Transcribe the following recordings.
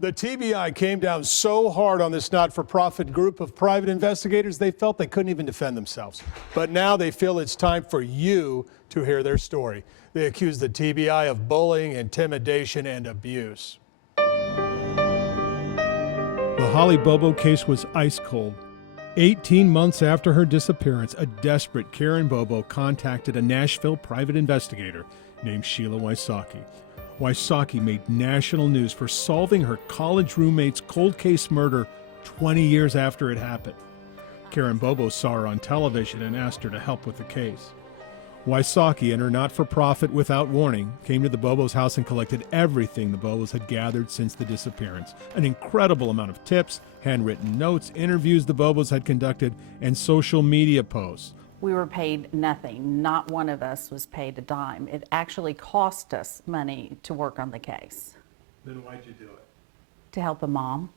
The TBI came down so hard on this not-for-profit group of private investigators, they felt they couldn't even defend themselves. But now they feel it's time for you to hear their story. They accuse the TBI of bullying, intimidation, and abuse. The Holly Bobo case was ice cold. 18 months after her disappearance, a desperate Karen Bobo contacted a Nashville private investigator named Sheila Wysocki. Wysocki made national news for solving her college roommate's cold case murder 20 years after it happened. Karen Bobo saw her on television and asked her to help with the case. Wysocki and her not-for-profit Without Warning came to the Bobo's house and collected everything the Bobos had gathered since the disappearance. An incredible amount of tips, handwritten notes, interviews the Bobos had conducted, and social media posts. We were paid nothing. Not one of us was paid a dime. It actually cost us money to work on the case. Then why'd you do it? To help a mom.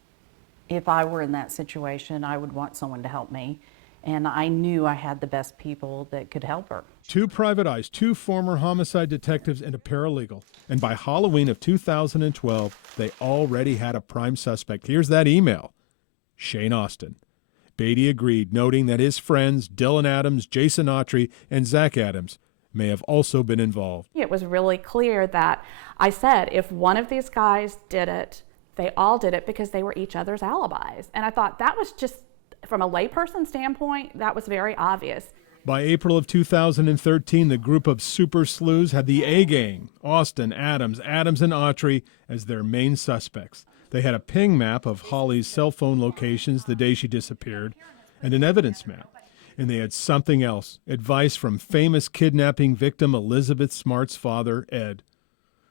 If I were in that situation, I would want someone to help me. And I knew I had the best people that could help her. 2 private eyes, 2 former homicide detectives, and a paralegal. And by Halloween of 2012, they already had a prime suspect. Here's that email. Shane Austin. Beatty agreed, noting that his friends, Dylan Adams, Jason Autry, and Zach Adams, may have also been involved. It was really clear that I said if one of these guys did it, they all did it because they were each other's alibis. And I thought that was just, from a layperson standpoint, that was very obvious. By April of 2013, the group of super sleuths had the A-Gang, Austin, Adams, and Autry as their main suspects. They had a ping map of Holly's cell phone locations the day she disappeared and an evidence map. And they had something else, advice from famous kidnapping victim Elizabeth Smart's father, Ed,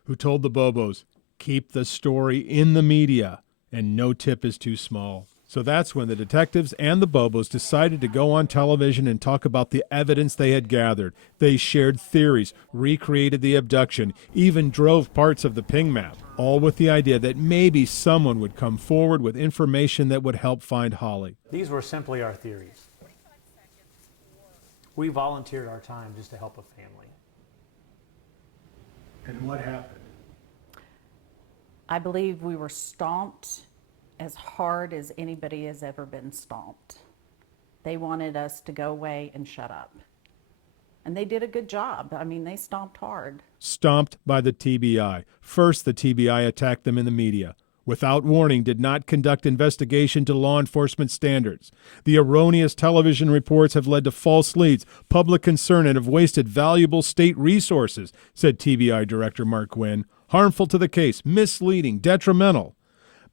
who told the Bobos, keep the story in the media and no tip is too small. So that's when the detectives and the Bobos decided to go on television and talk about the evidence they had gathered. They shared theories, recreated the abduction, even drove parts of the ping map, all with the idea that maybe someone would come forward with information that would help find Holly. These were simply our theories. We volunteered our time just to help a family. And what happened? I believe we were stomped as hard as anybody has ever been stomped. They wanted us to go away and shut up. And they did a good job. I mean, they stomped hard. Stomped by the TBI. First, the TBI attacked them in the media. Without Warning did not conduct investigation to law enforcement standards. The erroneous television reports have led to false leads, public concern, and have wasted valuable state resources, said TBI Director Mark Gwynn. Harmful to the case, misleading, detrimental.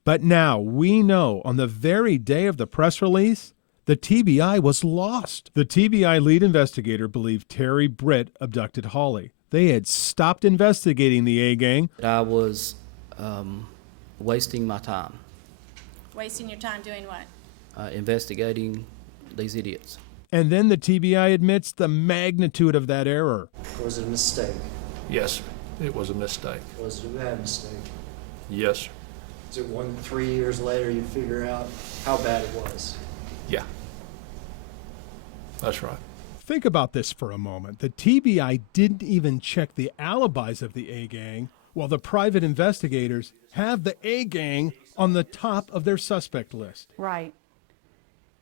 But now we know on the very day of the press release, the TBI was lost. The TBI lead investigator believed Terry Britt abducted Holly. They had stopped investigating the A-Gang. I was wasting my time. Wasting your time doing what? Investigating these idiots. And then the TBI admits the magnitude of that error. Was it a mistake? Yes, sir. It was a mistake. Was it a bad mistake? Yes, sir. Is it 3 years later you figure out how bad it was? Yeah. That's right. Think about this for a moment. The TBI didn't even check the alibis of the A-Gang, while the private investigators have the A-Gang on the top of their suspect list. Right.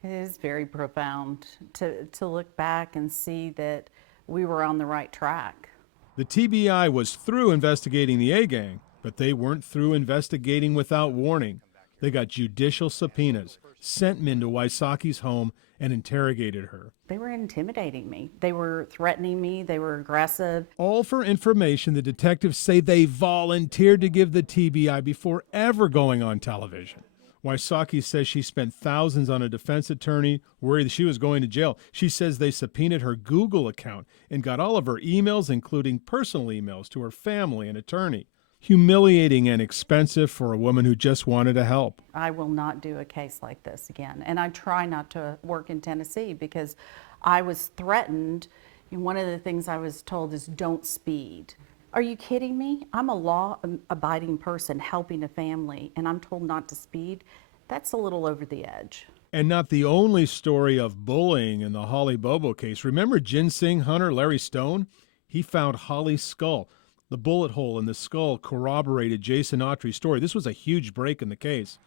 It is very profound to look back and see that we were on the right track. The TBI was through investigating the A-Gang, but they weren't through investigating Without Warning. They got judicial subpoenas, sent men to Wysocki's home, and interrogated her. They were intimidating me. They were threatening me. They were aggressive. All for information the detectives say they volunteered to give the TBI before ever going on television. Wysocki says she spent thousands on a defense attorney, worried that she was going to jail. She says they subpoenaed her Google account and got all of her emails, including personal emails, to her family and attorney. Humiliating and expensive for a woman who just wanted to help. I will not do a case like this again. And I try not to work in Tennessee because I was threatened. And one of the things I was told is don't speed. Are you kidding me? I'm a law-abiding person helping a family, and I'm told not to speed. That's a little over the edge. And not the only story of bullying in the Holly Bobo case. Remember ginseng hunter Larry Stone? He found Holly's skull. The bullet hole in the skull corroborated Jason Autry's story. This was a huge break in the case.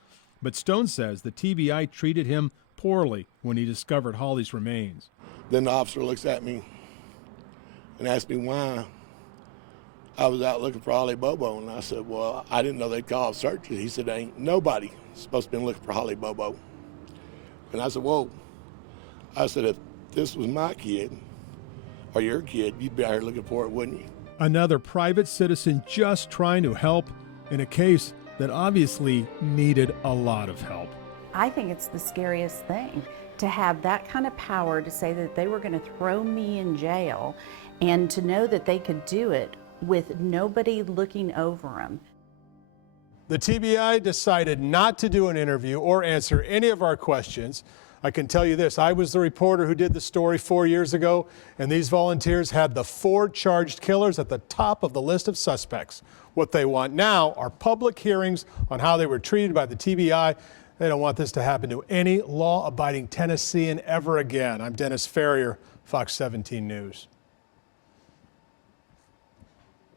But Stone says the TBI treated him poorly when he discovered Holly's remains. Then the officer looks at me and asked me why I was out looking for Holly Bobo. And I said, well, I didn't know they'd call searches. He said, ain't nobody supposed to be looking for Holly Bobo. And I said, whoa. I said, if this was my kid or your kid, you'd be out here looking for it, wouldn't you? Another private citizen just trying to help in a case that obviously needed a lot of help. I think it's the scariest thing to have that kind of power to say that they were going to throw me in jail and to know that they could do it with nobody looking over them. The TBI decided not to do an interview or answer any of our questions. I can tell you this, I was the reporter who did the story 4 years ago, and these volunteers had the 4 charged killers at the top of the list of suspects. What they want now are public hearings on how they were treated by the TBI. They don't want this to happen to any law-abiding Tennessean ever again. I'm Dennis Ferrier, Fox 17 News.